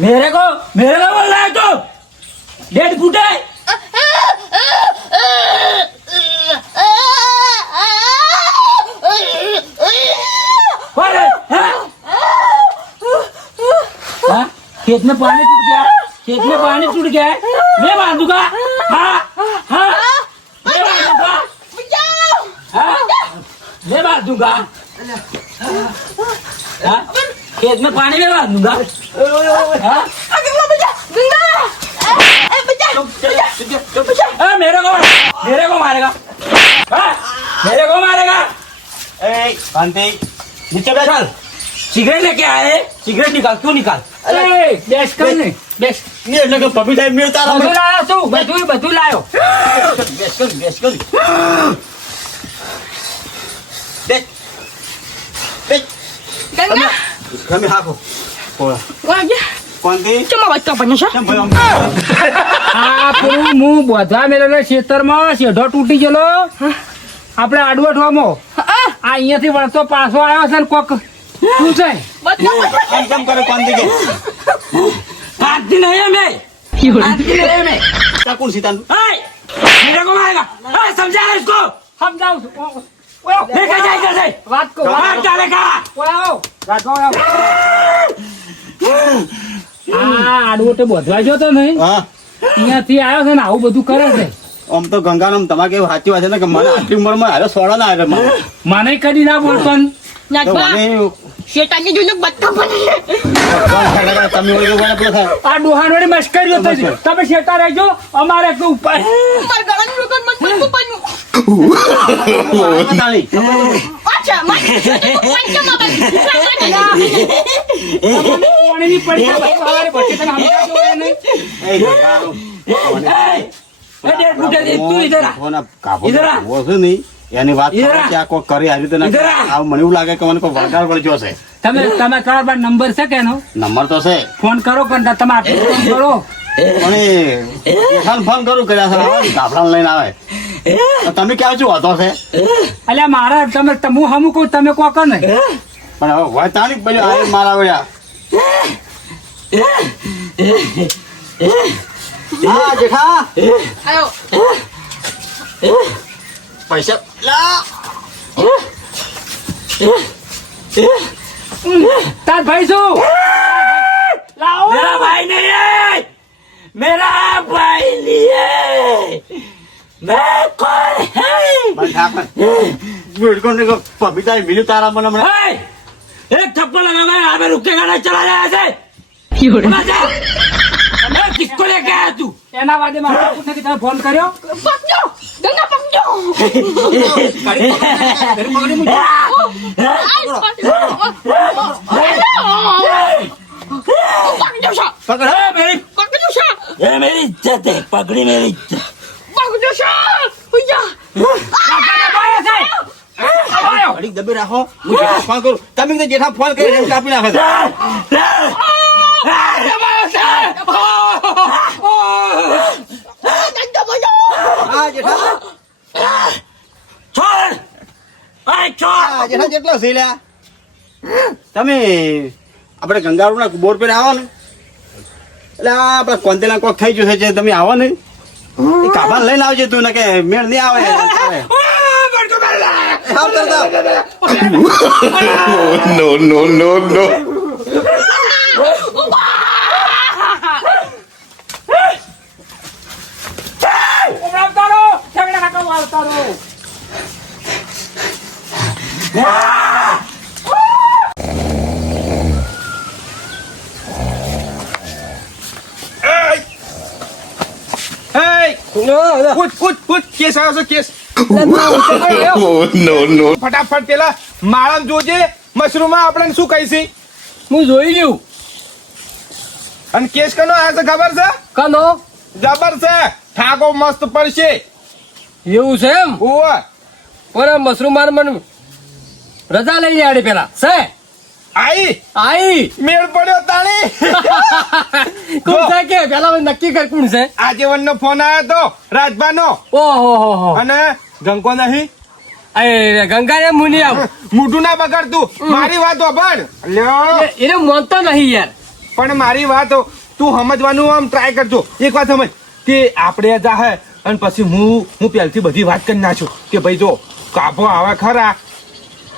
मेरे को बोल रहा है तो डेढ़ फुट है खेत में पानी टूट गया है मैं बांधूंगा हाँ मैं बांधूंगा मैं बांधूंगा खेत में पानी में बांधूंगा मेरे को मारेगा नीचे बैठ सिगरेट लेके आए सिगरेट निकाल क्यों निकाल बेस कर नहीं बेस ये लगे पपीता मिलता रहा બધું લાયો તું બધું લાયો बेस कर देख Ganga kami hako wajah કોંતી cuma baca banyak sah આપણું હું બધા મેળવેલા ખેતરમાં શેઢો તૂટી ગયેલો આપણે આડવઠવામાં આ અહીંયાથી વળતો પાછો આવ્યો છે ને કોક શું છે કેમ કરે કોંતી કે કાટતી નહીં મેં કોણ સીતાન मेरे को मारेगा समझा इसको समझाओ लेके जाए इधर से बात को बाहर डालेगा આડવોટે બોધવા ગયો તો નહીં હા અહીંયાથી આવ્યો છે ને આવું બધું કરે છે આમ તો ગંગારામ તમારે કેવું સાચી વાત છે ને કે મને આટલી ઉંમરમાં હારે સોડા ના આવે મને કદી ના બોલતો ને. Setan ni dulu betul તમે ઓલું બોલે પેલો થાય આ ડોહાન વળી મસ્કરી હતો જ. તમે શેતા રહેજો અમારે એકલું ઉપર Margaran juga kan panu. તાળી Acha, macam apa? પાણીની પડી સવારે ભટકે તને હમણાં જોયા નહીં. એ ગંગારામ એ ડેડ બુઢા દે તું ઇધર આ. કોના કાબુ ઇધર આ. બોસે નહીં એની વાત ઇધર આ. કે આ કોઈ કરી આ રીતે ના ઇધર આ. આ મને એવું લાગે કે મને કોઈ વળગાડ પડી જશે તમે તમારા પર નંબર છે કે એનો નંબર તો છે ફોન કરો પણ તમે આટલું ફોન કરો પણ એ જેઠાને ફોન કરું કર્યા છે આવે ગાભડાને લઈને આવે તો તમે ક્યાં શું હતો છે અલ્યા મારા તમે હું હમું કહું તમે કહો કે નહીં પણ હવે હોય તારી પેલી આ મારા વળ્યા હા જેઠા Ayo. પૈસા લા તાર ભાઈ શું લાવો મેરા ભાઈ નહીં है मेरा भाई लिए मैं कौन है બસ આપણ બિલકુલ ને પબીતા મિલ્યું તારા મને હમણાં हे एक थप्पड़ लगा मैं यहाँ पे रुकेगा नहीं चला जाए ऐसे मैं किसको लेके आया तू एना वादे मारा पूछने की तरह फोन કર્યો Pakjo. Ganga pakjo. Pakjo sah. પકડ ए मेरी Pakjo sah. ये मेरी इज्जत है पगड़ी मेरी इज्जत Pakjo sah. Uya. ઘડીક દબી રાખો હું જેઠા ફોન કરું તમે કીધું જેઠા ફોન કરી રેમ કાપી નાખે છે હા જેઠા छोड़ आई छोड़ હા જેઠા જેટલો છે લ્યા તમે આપણે ગંગારુના બોર પર આવો ને એટલે આ આપણે કોંતેલા કોક થઈ ગયું છે જે તમે આવો ને એ કાભાને લઈને આવજે તું ને કે મેળ નહીં આવે આવતો તો. No. ઉતારો ઝઘડા કાકા ઉતારો કેસ આવ્યો છે કેસ No. ફટાફટ પેલા માળા જોજે મશરૂમ આપણે શું કહીશી હું જોઈ ગયું અને કેસ કનો આવ્યો છે ખબર છે કનો જબર છે ઠાકો મસ્ત પડશે. એવું છે એમ ઓવે ઓરે મશરૂમ માર મને રજા લઈને આડે પેલા છે આઈ આઈ મેળ પડ્યો તાળી. કોણ છે કે પેલા મને નક્કી કર કોણ છે આજેવન નો ફોન આવ્યો તો રાજભાનો. ઓહો હો હો અને ગંકો નહીં એ ગંગાને મુની આવ મોઢું ના બગાડતું. મારી વાત સાંભળ લ્યો. એને મોનતો નહીં યાર પણ મારી વાત તું સમજવાનું આમ ટ્રાય કરજો. એક વાત સમજ કે આપણે જાહે અને પછી હું પહેલથી બધી વાત કરી નાખું કે ભાઈ જો કાપો આવે ખરા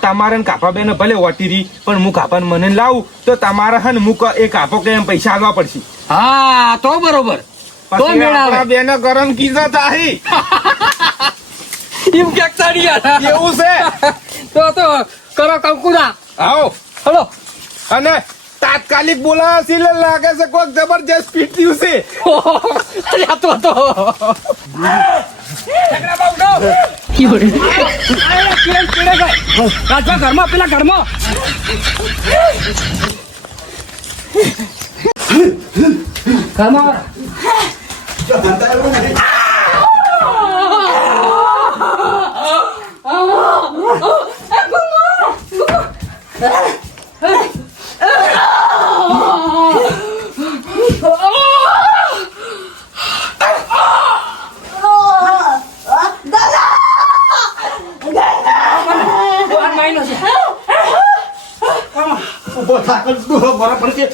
તમારે ને કાપા બેને ભલે ઓટીરી પણ હું કાપાને મને લાવું તો તમારે હે ને હું એ કાપો કે એમ પૈસા આવવા પડશે. હા તો બરોબર તો પછી મેળ આવે આપણા બેને ગરમ કીધા તાહી એમ ક્યાંક તારી યાર એવું છે. તો કરો કંકુદા આવો હલો અને તાત્કાલિક બોલાવા સિલે લાગે છે કોઈક જબરજસ્ત પીટ્યું છે. અરે આ તો રાજભા ઘરમાં પેલા ઘરમાં ઘરમાં ઉભો થા કર તું બરાબર છે.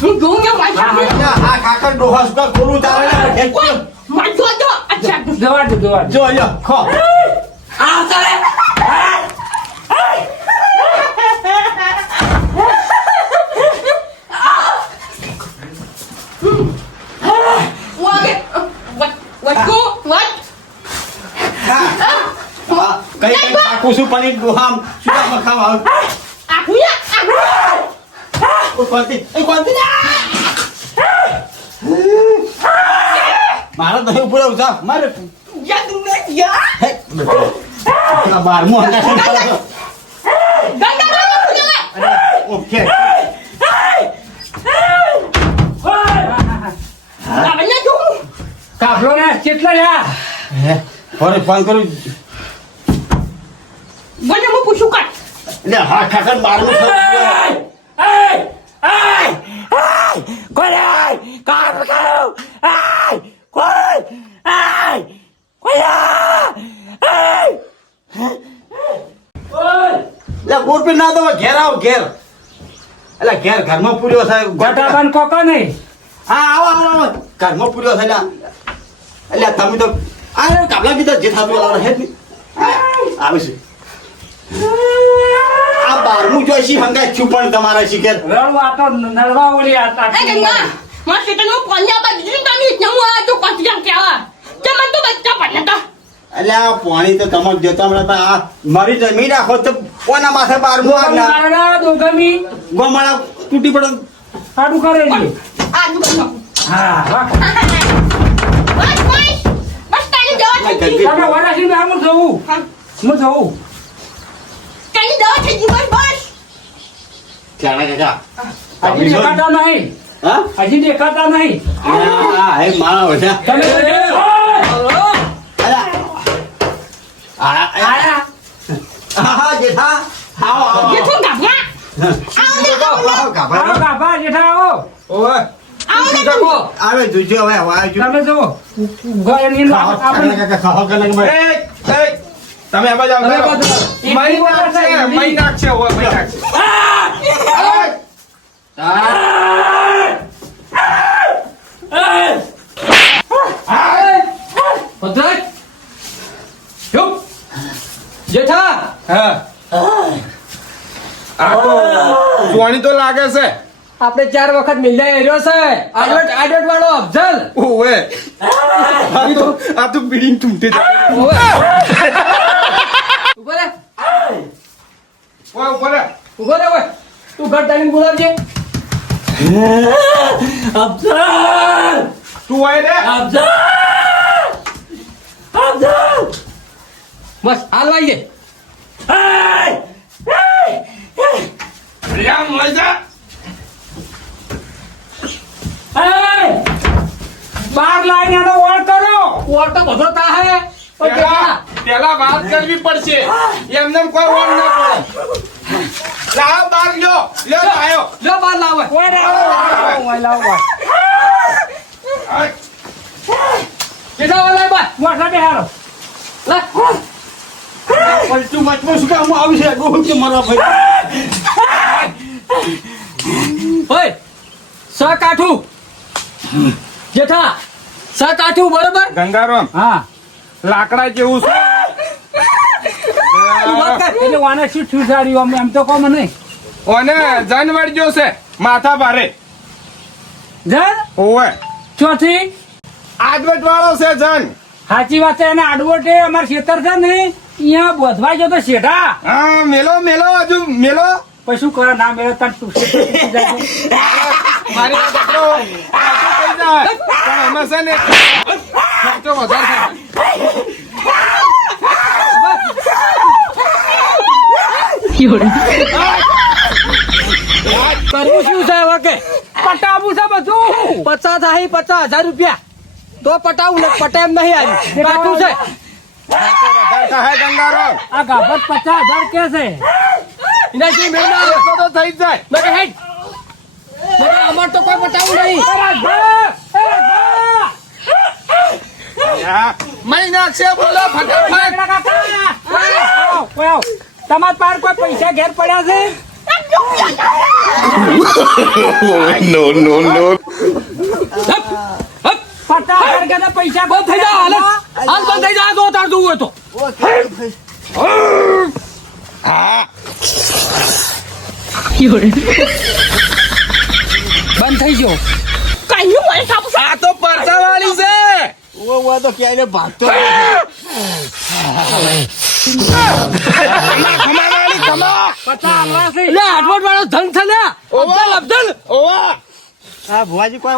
હું જોઉં ને મારી સામે. આ કાકર ડોહા સુકા ખોલું તારે ને ઓય, મારી જોજો. અચ્છા. જવા દો જો અહીંયા ખો આ તારે. કઈ કઈ કાકુ શું પનીર ડોહામ શું ખાવા મારા દહીં ઉપર આવતા મારે બારમું હંગા શું કરો છો? ઓકે કાફલો ને કેટલા યા ફરે ફોન કરું એટલે હા કાકર બારમું બોર પે ના દો ઘેર આવો ઘેર એટલે ઘેર ઘરમાં પૂર્યો થાય ગટાબાન કોકો નહીં હા આવો આવો આવો ઘરમાં પૂર્યો થાય એટલે તમે તો આ કાબલા કીધા જે થતું લાવો હે જ નહીં આવે છે આ બારમું જોઈશી હંગાય છું પણ તમારા શિખર રડવા તો નરવા ઓલી આતા એટલે આ પાણી તો તમારે જતા હમણાં આ મારી જમીન રાખો તો કોના માથે બારમું આગલા મારા દોગમી ગોમાળા તૂટી પડે સાડું કરે છે હા વાહ તમે વાડાસી માં હું જવું હું જવું ચાણા કાકા હજી દેખાતા નહીં હા હજી દેખાતા નહીં હા હે મારા ઓછા તમે આયા હા જેઠા આવો આવો આવો કાપા જેઠા આવો ઓવે આવે જોજો હવે આવે જો તમે જુઓ ઉઘાડે ની આપણે કાકા ખાવા કને એ તમે આવા જાવ મહી નાખશે ઓવે મહી નાખશે ભદ્રાજ ચૂપ જેઠા હા જોવાની તો લાગે છે આપણે 4 વખત મિલ્યા એર્યો છે આડવટ વાળો અફઝલ ઓવે આ તો બીડીન તુંટે ઓવે ઉભો રે ઓય ઉપર ઉભો રે ઓય તું ઘર ટાઈમ બોલાવજે અફઝલ તું આય રે અફઝલ બસ હાલ વાઈ દે. બાર લાઈને આનો વોળ કરો. ઓર તો બધો તા હે પણ જેઠા, પેલા વાત કરવી પડશે એમને કોઈ ઓળ ના પડે. લાવ બાર લ્યો આયો. લ્યો બાર લાવે. ઓય રે, ઓય લાવો. જેઠા વાળા બાર મોઢા બેહારો. લા. પલટું મચમાં શું કામ આવી છે ડોહું કે મારા ભાઈ ઓય સ કાઠું જેઠા, સ કાઠું બરોબર. ગંગારામ હા લાકડા જેવું છે. તું વાત કર. એટલે વાને શું થયું સારી એમ તો કોમ નહીં. ઓને જન વળજો છે માથા ભારે. જન ઓવે ચોથી આદવટ વાળો છે જન. સાચી વાત છે. એને આડવોટે અમાર ખેતર છે ને અહીંયા બોધવા ગયો તો શેઠા. હા મેલો હજુ મેલો. પછી શું કરે ના મેળે તાર તું મારી વાત આપણો થઈ જાય પણ અમે છે ને ખર્ચો વધારે થાય. કરવું શું છે હવે કે પટાવું છે બધું. 50 થાય 50,000 રૂપિયા તો પટાવું ને પટા એમ નહીં આવ્યું. કાઠું છે. વધારે થાય ગંગારામ. આ ગાભત 50,000 કે છે. એનાથી મેળ ના આવે. એટલો તો થઈ જ જાય. મેં કહે હેડ. મેં કહે અમાર તો કોઈ પટાવું નહીં. એ રાજભા! એ રાજભા! મહિના છે બોલો ફટાફટ. મેઘડા કાકા! આવો, કોઈ આવો. તમાર પાસે કોઈ પૈસા ઘેર પડ્યા છે? No, no, no. 50,000 કે તો પૈસા બંધ થઈ જા હાલ બંધ થઈ જા તો તાર જોવું હોય તો. બંધ થઈ ગયો. કઈ મને સાપુ આ તો પરસા વાળી છે. ઓ તો ક્યાંય ભાગતો ખમાવાળી ખમા. 50 આલવા છે. લે આટવટ વાળો ધન છે ને. અબ્દુલ અબ્દુલ ઓવા હા ભુવાજી કોઈ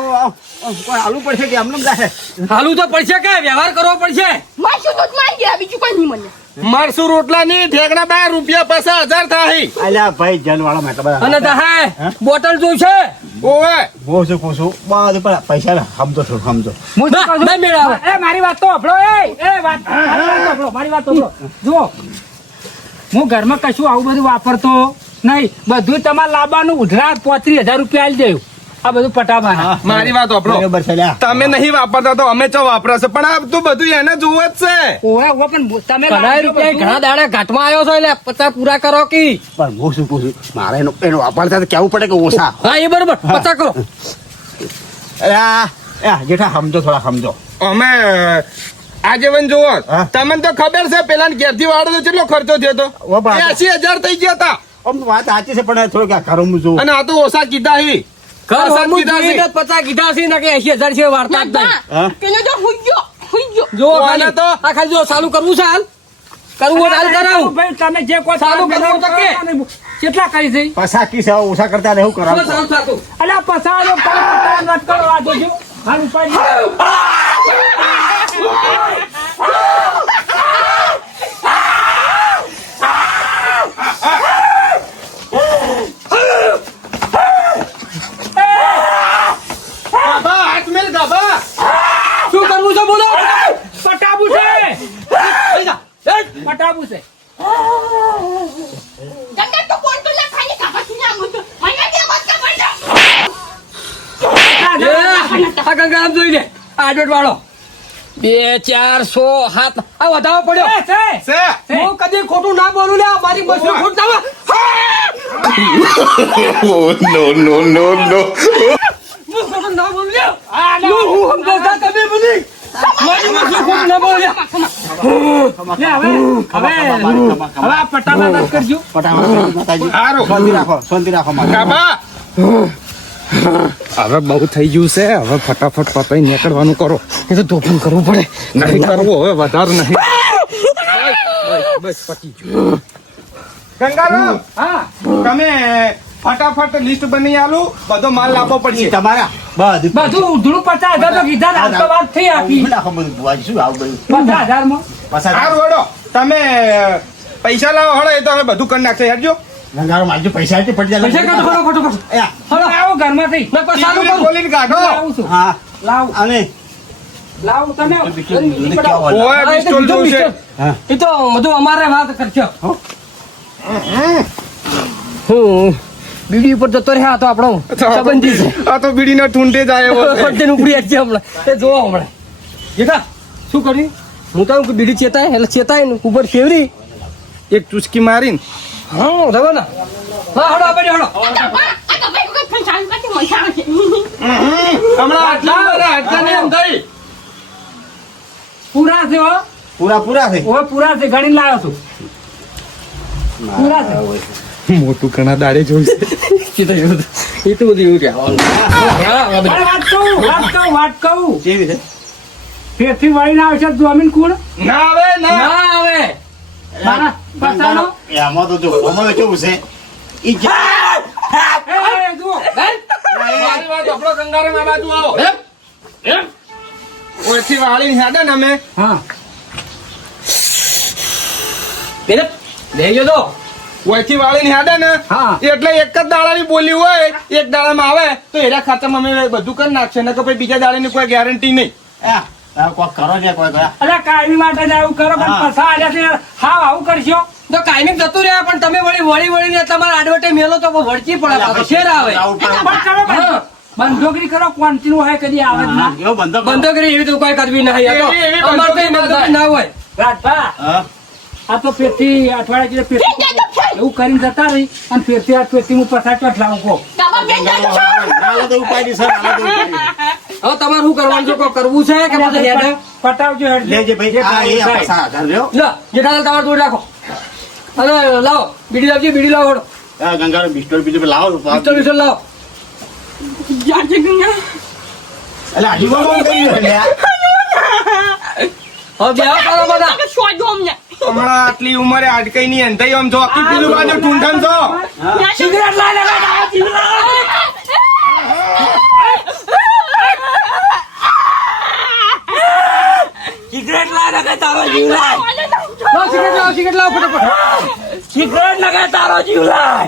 આલુ પડશે કે આમનું જાય હાલું તો પડશે કે વ્યવહાર કરવો પડશે. માશું તો મારી ગયા બીજું કોઈ નહીં મને. મરસું રોટલા ની ઠેકડા 12 રૂપિયા 50,000 થાય. અલ્યા ભાઈ જન વાળા માટે બધા અને દહાય બોટલ જોઈશે. ઓવે બહુ શું પૂછું બધું પણ પૈસા ને સમજો થોડું સમજો હું શું કહું છું? ના મેળ આવે. એ મારી વાત તો સાંભળો. મારી વાત સાંભળો. જુઓ હું ઘરમાં કશું આવું બધું વાપરતો નહીં. બધું તમારે લાવવાનું ઉધરા 35,000 રૂપિયા આલી દેવું. આ બધું પટામાં. મારી વાત આપણો બરાબર છે લ્યા તમે નહીં વાપરતા તો અમે ચો વાપરશે પણ આ તો બધું એને જોવે જ છે. ઓવે ઓવે પણ તમે ઘણા લાવજો રૂપિયા બધું. ઘણા દાડા ઘાટમાં આવ્યો છો એટલે 50 પૂરા કરો કી. પણ હું શું પૂછું મારે એનો વાપરતા તો કેવું પડે કે ઓછા હા એ બરોબર 50 કરો. અરે જેઠા સમજો થોડા સમજો અમે આજીવન જોવો હા. તમને તો ખબર છે પેલા ઘેરથી વાળો તો કેટલો ખર્ચો થયો તો ઓ બાપ. 80,000 થઈ ગયા હતા આમ વાત સાચી છે પણ થોડુંક આ ઘરમાં જોવું અને આ તો ઓછા કીધા હી. ઘર પચાસ હમું કીધા જોઈને છે. જ 50 કીધા છે ને કે 80,000 છે વાર્તા જ નહીં. હા? પેલો તો હુઈ ગયો. જો ઓને ખાલી તો- આ ખાલી જો ચાલુ કરવું છે હાલ કરવું હોય તો હાલ કરાવું. ભાઈ તમે જે કોઈ ચાલુ કરવું તો કે? કેટલા કઈ છે? પસાકી છે ઓછા કરતા ને એવું બસ કરાવું હાલ થાતું. અલ્યા પસારો વાત કરો. આ જોજો હાલ ઉપાડી. ગાભા, હાથ મેલ ગાભા. શું કરવું છે બોલો. પટાવું છે. થઈ જા. હેડ. પટાવું છે. ગંગા તો કોણ તો ના ખાલી કાપા થી ના મુતો. મને દે મત કા બંધ. એ, આ ગંગા આમ જોઈ લે આડોટ વાળો 2 4 100 7 આ વધાવો પડ્યો. છે. છે હું કદી ખોટું ના બોલું લે મારી બસનો ખોટ ના આવે. Oh, no, no, no, no. હું ખોટું ના બોલું લે. હું સમજાવતા તમે બધી મારી બસનો ખોટ ના બોલું લે. લે, હવે આ પટામાં વાત કરજો. માતાજી હારું. શાંતિ રાખો મારે ગાભા હવે બહુ થઈ ગયું છે હવે ફટાફટ પતાઈ નીકળવાનું કરો. એ તો તોફાન કરવું પડે. નહીં કરવું હવે વધારે નહીં. બસ પતી ગયું. ગંગારામ હા તમે ફટાફટ લિસ્ટ બની આલું બધો માલ લાવવો પડશે. તમારા બધું ઉધડું 50,000 તો કીધા ને, આજ તો વાત થઈ આખી. નાખો બધું ભુવાજી, શું આવું બધું 50,000 માં પાછા સારું હેડો તમે પૈસા લાવો હળો એ તો અમે બધું કરી નાખશે હેડજો ગંગારો મારજો પૈસા આપી પડી જાય પૈસા કાઢો ફટોફટ. અયા, હવે આવો ઘરમાં થઈ ના પાછા ચાલુ કરું. ખોલીને કાઢો લાવું છું. હા લાવ અને તમે આવો. દૂધ કેવો હોય? ઓય હા, એ તો પિસ્તોલ બીજો જોશે મિસ્ટર. હા. એ તો બધું અમારે વાત કરજો. બીડી ઉપર જતો રહ્યા તો આપણો સંબંધી છે. આ તો બીડીના ઠૂંઠે જ આવ્યો છે. પટ્ટીનું ઉપડી આવી છે હમણાં. એ જોવો હમણાં. જેઠા, શું કર્યું? હું તો એમ કે બીડી ચેતાય એટલે ચેતાય ને ઉપર ફેવરી. એક ચુસ્કી મારીને હા રવા ના. હા હડો આપણે હડો. આ તો ભાઈ કોઈ ફંસાણ નથી મજા આવે છે. હમણાં આટલા બધા હાડકા નહીં એમ થઈ. પૂરા છે હો. પૂરા થઈ હવે પૂરા છે ગણીને લાવ્યો છું. પૂરા છે. મોટું ઘણા દાડે જોયું છે. એ તો એવું એ તો બધું એવું કહેવાનું. અરે વાત કહું કેવી છે ફેરથી વળીને આવશે જમીન કુણ ના આવે ના ના આવે. મારા પસાનો આમાં તો જો અમારે કેવું છે ઈ એ જુઓ મારી વાત આપણો કંગારે માં બાજુ આવો એમ ઓયથી વાળીને હેડે ને અમે હા પેલે લેજો તો. ઓયથી વાળીને હેડે ને હા. એટલે એક જ દાડાની બોલી હોય એક દાડામાં આવે તો એના ખાતામાં અમે બધું કરી નાખશે ને કે પછી બીજા દાડાની કોઈ ગેરંટી નહીં કોક કરો છે કોઈ ગયા અરે કાયમી માટે જ આવું કરો પણ પસા આવ્યા છે હા આવું કરશો તો કાયમી જતું રહ્યા પણ તમે વળી તમારે એડવર્ટાઈઝ મેલો તો વળચી પડે પાછો. શેર આવે. પણ કરો બંધોગરી કરો ક્વોન્ટિટી હોય કદી આવે જ ના એવો બંધો બંધો કરી એવી તો કોઈ કરવી નહીં. આ તો એવી અમારે તો બંધો બંધો ના હોય. રાજભા આ તો પેટી અઠવાડિયા પેટી એવું કરીને જતા રહી અને પેટી આ પેટી હું પસાર ચોટ લાવું કહો તમારે બેન જાજો છો. ઉપાડી સર હવે તમારે શું કરવાનું છે? કોઈ કરવું છે કે પછી હેડે? પટાવજો હેડજો. લેજે ભાઈ જે આ થાય એ એ થાય. 50,000 લ્યો લો જેઠાલાલ તમારે જોડે રાખો. અને લાવો બીડી લાવજો બીડી લાવો હળો. ગંગારો બિસ્ટોલ બીજું લાવો પિસ્તોલ બિસ્તોલ લાવો. જાજે ગંગા. એટલે હજી કોણ કર્યું એટલે હવે બેહો કરો બધા. કે શોધો અમને. હમણાં આટલી ઉંમરે હાડકઈ ની અંધાઈ આમ જો આખી પેલું બાજુ ઠૂંઠણ છો સિગરેટ લાય ને ભાઈ, આ સિગરેટ. સિગરેટ લાય ને ભાઈ, તારો જીવ લાય. લાવો સિગરેટ લાવો ફટાફટ. સિગરેટ લગાય તારો જીવ લાય.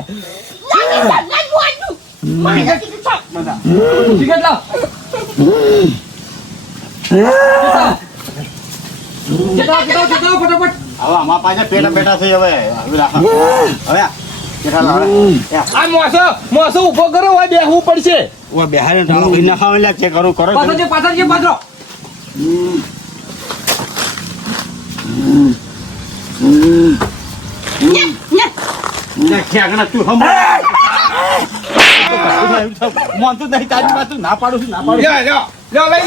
સિગરેટ લાવો. જેઠાલાલ ફટાફટ. હવે આમાં પાછા પેટા પેટા થઈ હવે હવે રાખો હવે જેઠા લાવે આ મોસો ઉભો કરો હોય બેહવું પડશે ઓ બેહારે ટાળો ભરી નાખાવ એટલે ચેક કરું કરો પાછળ છે પાછળ. ક્યાં તું હમ મોનતું નહીં તારી વાત ના પાડું છું ના પાડું લ્યો લઈ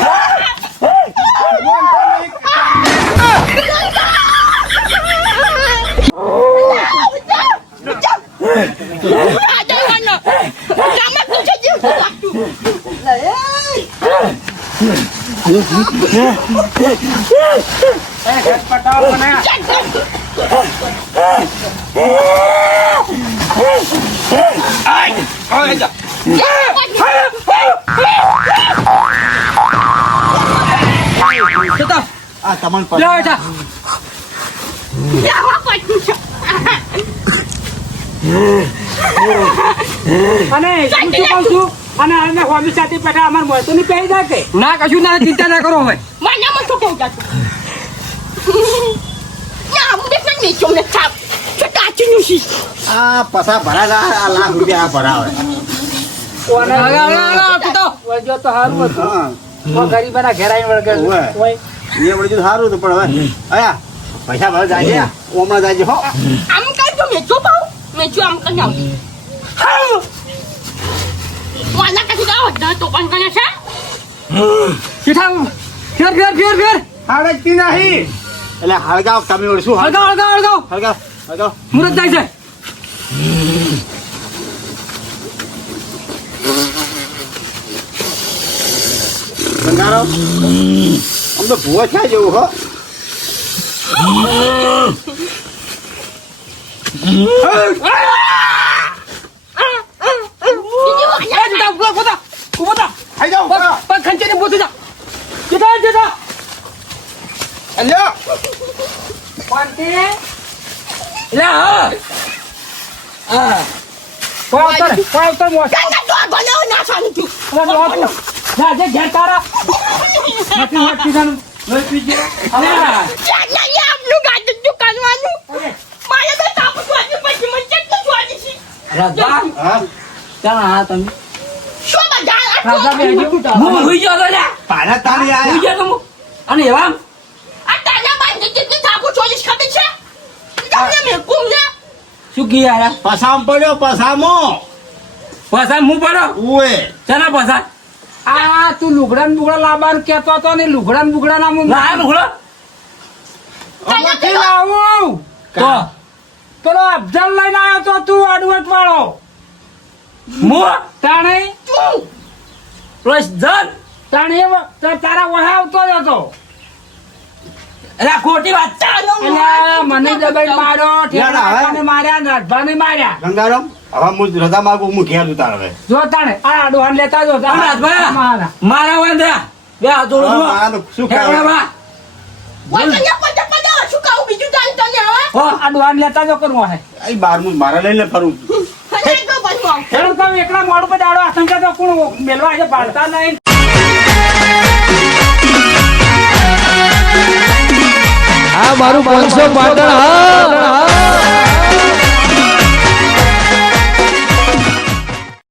પટાવો મને. આ તમને લ્યો બેટા. અને હું શું કહું છું અને અમે હોમી સાથે પેટા અમાર મળતો નહીં પહેરી જાય કે ના કશું ના ચિંતા ના કરો હવે. Mana tu kau jatuh? Ya, dia kan ni cuma cap. Kita cunu sih. આ પસા ભરા આ લાખ રૂપિયા ભરાવે વળજો તો સારું હતું હા ગરીબાના ઘેર આવીને વળગે ઓવે. હોય. એ વળી સારું હતું પણ હવે અયા પૈસા ભરા જાય ઓમણા જાય હો Am kan tu mecu bau. Mecu am kan nyau. Wala kasi dah dah tu kan kan ya. Jetha ફેર. હાડકતી નહીં એટલે હળગાવ તમે વળી શું હળગાવ. હળગાવ મુરત જાય છે. બંગારો આમ તો ભૂવા થાય જેવું હો Ini mana? ખાઈ જાઓ પણ ખંચેરી પૂછું જા જતા જતા અલ્યો શાંતિ લે હા કોઈ ઉતર મોટા કાકા તો બનાવ ના સાનું તું અરે લોટુ જાજે ઘેર તારા નથી વાત કીધાનું લોહી પીજે અરે ના આપનું ગાડી દુકાનવાનું મારે તો તાપ સ્વાદી પછી મને ચેક સ્વાદી છે રાજા હા ચાલ હા તમે શું બધા રાજા બે હજુ હું હોઈ ગયો તો લે પાના તારી હોઈ આયા ગયો તો હું અને એવા આ તારા બાંધી કેટલી તાપ સ્વાદી ખબર છે તમને મે કુમ ને શું કી યાર પસામ પડ્યો પસામો પૈસા હું પડો ઉએ ચાના પૈસા આ તું લુગડા ને બુગડા લાવવાનું કેતો હતો ને લુગડા ને બુગડા ના હું ના મુખડો નથી લાવું તો પેલો અફઝલ લઈને આવ્યો તો તું અડવટ વાળો હું તાણે રોજ જન તાણે તારા વહે આવતો જ હતો અરે ખોટી વાત ચાલો એટલે મને દબાઈ માર્યો ના, હવે. ઠેકાને માર્યા ને રાજભાને માર્યા ગંગારામ હવે હું રજા માંગુ હું ઘેર ઉતાર હવે જો તાણે આ ડોહાન લેતા જો તાણે. રાજભાઈ મારા મારા વાંદરા બે હાથોડું હવે જુઓ. મારા તો શું ઠેકડા કહેવાય? બા. વતન પદ પદ શું કહું બીજું તાન તને હવે હો આ ડોહાન લેતા જો કરવો હે અહીં બારમું મારા લઈને ફરું હને તો બનવા ખેડૂ તમે એકલા મોડું પર દાડો આશંકા તો કોણ મેલવા છે પાડતા નહીં આ મારું 500 પાટણ હા